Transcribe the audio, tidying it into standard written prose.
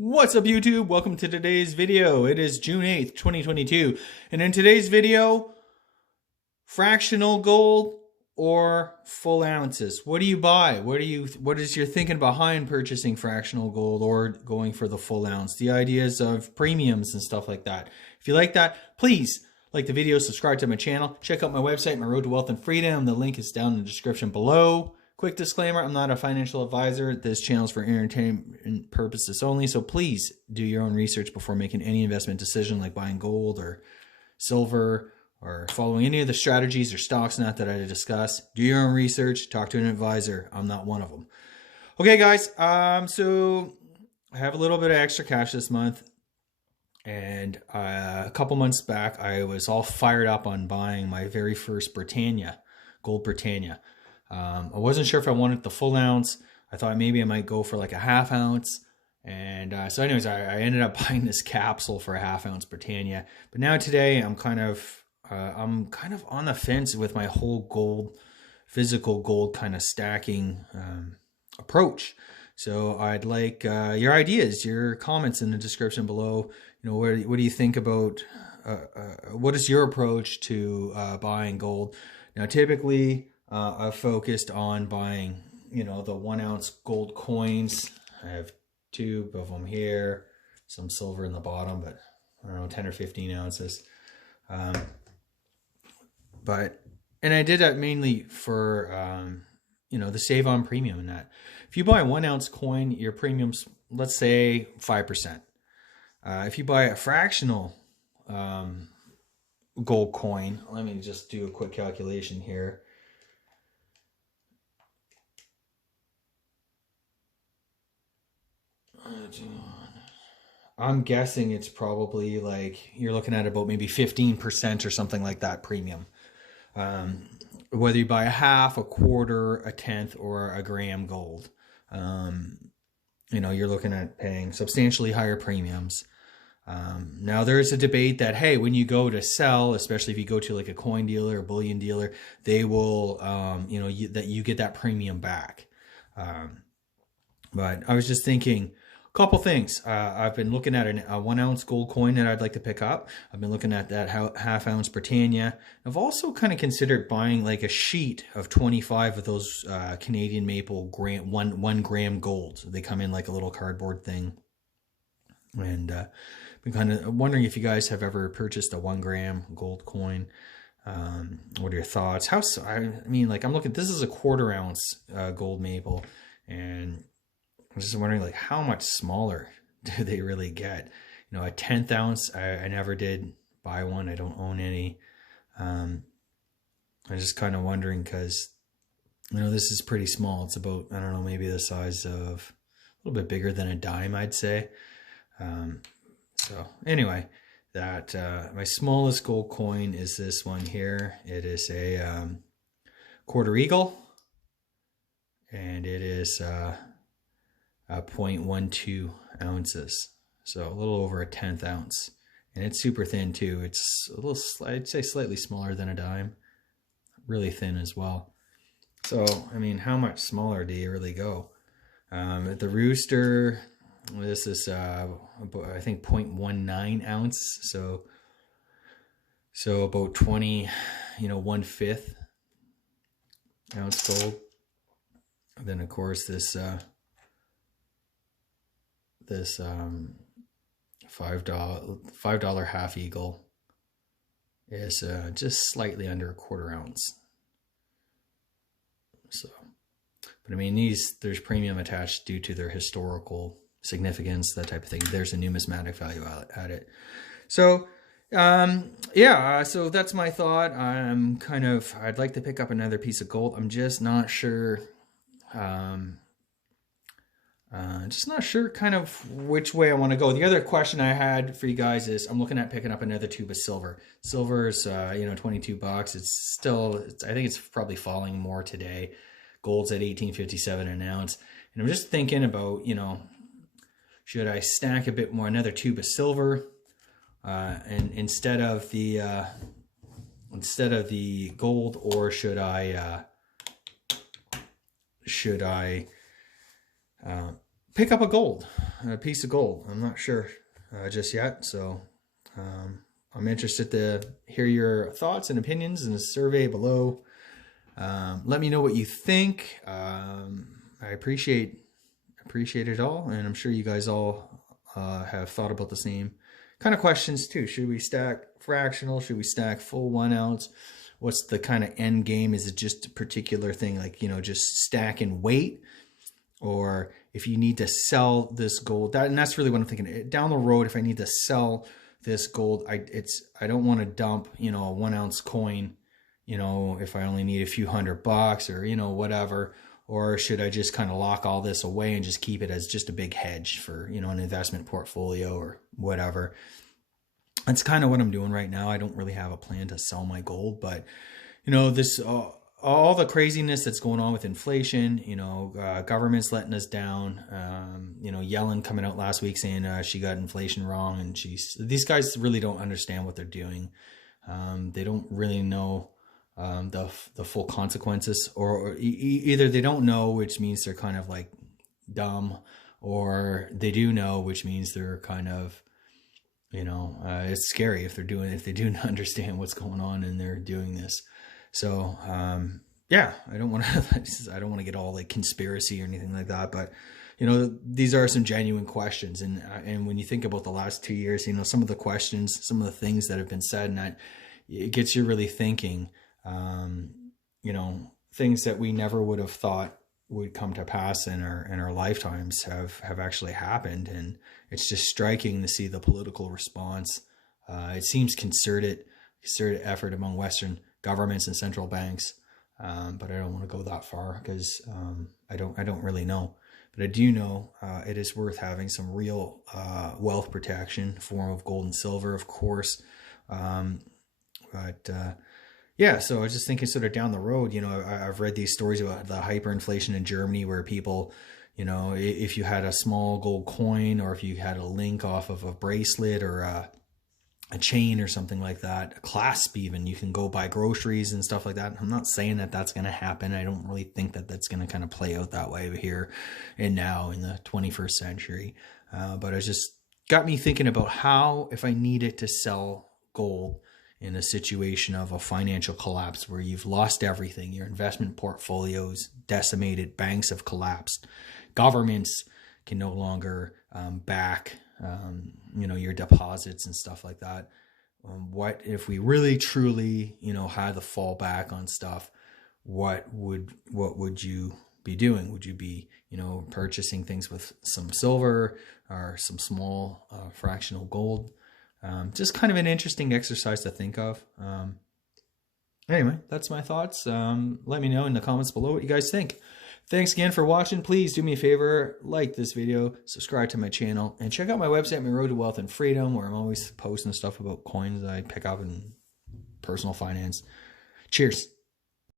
What's up YouTube? Welcome to today's video. It is June 8th, 2022. And in today's video, fractional gold or full ounces. What do you buy? What is your thinking behind purchasing fractional gold or going for the full ounce? The ideas of premiums and stuff like that. If you like that, please like the video, subscribe to my channel, check out my website, My Road to Wealth and Freedom. The link is down in the description below. Quick disclaimer, I'm not a financial advisor. This channel is for entertainment purposes only, so please do your own research before making any investment decision like buying gold or silver or following any of the strategies or stocks that I discuss. Do your own research, talk to an advisor. I'm not one of them. Okay, guys, so I have a little bit of extra cash this month, and a couple months back, I was all fired up on buying my very first Britannia, gold Britannia. I wasn't sure if I wanted the full ounce. I thought maybe I might go for like a half ounce. And so anyways, I ended up buying this capsule for a half ounce Britannia. But now today I'm kind of on the fence with my whole gold, physical gold kind of stacking approach. So I'd like your ideas, your comments in the description below. You know, what do you think about, what is your approach to buying gold? Now, typically, I've focused on buying, you know, the 1 ounce gold coins. I have two of them here, some silver in the bottom, but I don't know, 10 or 15 ounces. And I did that mainly for, you know, the save on premium and that. If you buy a 1 ounce coin, your premium's, let's say 5%. If you buy a fractional, gold coin, let me just do a quick calculation here. I'm guessing it's probably like you're looking at about maybe 15% or something like that premium. Whether you buy a half, a quarter, a tenth, or a gram gold, you know, you're looking at paying substantially higher premiums. Now there is a debate that, hey, when you go to sell, especially if you go to like a coin dealer or bullion dealer, they will, you know, that you get that premium back. But I was just thinking, couple things. I've been looking at a 1 ounce gold coin that I'd like to pick up. I've been looking at that half ounce Britannia. I've also kind of considered buying like a sheet of 25 of those Canadian maple one gram gold. They come in like a little cardboard thing. And been kind of wondering if you guys have ever purchased a 1 gram gold coin. What are your thoughts? I mean, like I'm looking, this is a 1/4 ounce gold maple, and I'm just wondering, like, how much smaller do they really get? You know, a 10th ounce, I never did buy one. I don't own any. I'm just kind of wondering because, you know, this is pretty small. It's about, I don't know, maybe the size of a little bit bigger than a dime, I'd say. So anyway, that my smallest gold coin is this one here. It is a quarter eagle, and it is 0.12 ounces, so a little over a 1/10 ounce, and it's super thin too. It's a little, I'd say slightly smaller than a dime, really thin as well. So I mean, how much smaller do you really go? At the Rooster, this is I think 0.19 ounce, so about 20, you know, 1/5 ounce gold. And then of course this $5 half eagle is just slightly under a 1/4 ounce. So, but I mean, there's premium attached due to their historical significance, that type of thing. There's a numismatic value at it. So, yeah, so that's my thought. I'd like to pick up another piece of gold. I'm just not sure. Just not sure kind of which way I want to go. The other question I had for you guys is I'm looking at picking up another tube of silver. Silver is, you know, 22 bucks. It's still, I think it's probably falling more today. Gold's at 18.57 an ounce. And I'm just thinking about, you know, should I stack a bit more, another tube of silver, and instead of the gold, or should I pick up a piece of gold. I'm not sure just yet. So I'm interested to hear your thoughts and opinions in the survey below. Let me know what you think. I appreciate it all, and I'm sure you guys all have thought about the same kind of questions too. Should we stack fractional? Should we stack full 1 ounce? What's the kind of end game? Is it just a particular thing, like, you know, just stack and wait? Or if you need to sell this gold, and that's really what I'm thinking. Down the road, if I need to sell this gold, I don't want to dump, you know, a 1 ounce coin, you know, if I only need a few $100 or, you know, whatever. Or should I just kind of lock all this away and just keep it as just a big hedge for, you know, an investment portfolio or whatever? That's kind of what I'm doing right now. I don't really have a plan to sell my gold, but, you know, this all the craziness that's going on with inflation, you know, government's letting us down. You know, Yellen coming out last week saying she got inflation wrong, and these guys really don't understand what they're doing. They don't really know the full consequences, or either they don't know, which means they're kind of like dumb, or they do know, which means they're kind of, you know, it's scary if they do understand what's going on and they're doing this. So, yeah, I don't want to get all like conspiracy or anything like that, but, you know, these are some genuine questions. And when you think about the last 2 years, you know, some of the questions, some of the things that have been said, and it gets you really thinking, you know, things that we never would have thought would come to pass in our lifetimes have actually happened. And it's just striking to see the political response. It seems concerted effort among Western governments and central banks. But I don't want to go that far because I don't really know. But I do know it is worth having some real wealth protection, form of gold and silver, of course. Yeah, so I was just thinking sort of down the road, you know, I've read these stories about the hyperinflation in Germany where people, you know, if you had a small gold coin, or if you had a link off of a bracelet or a chain or something like that, a clasp even, you can go buy groceries and stuff like that. I'm not saying that that's going to happen. I don't really think that that's going to kind of play out that way here and now in the 21st century. But it just got me thinking about how, if I needed to sell gold in a situation of a financial collapse where you've lost everything, your investment portfolios decimated, banks have collapsed, governments can no longer back you know, your deposits and stuff like that. What if we really truly, you know, had the fallback on stuff? What would you be doing? Would you be, you know, purchasing things with some silver or some small fractional gold? Just kind of an interesting exercise to think of. Anyway, that's my thoughts. Let me know in the comments below what you guys think. Thanks again for watching. Please do me a favor, like this video, subscribe to my channel, and check out my website, My Road to Wealth and Freedom, where I'm always posting stuff about coins that I pick up in personal finance. Cheers.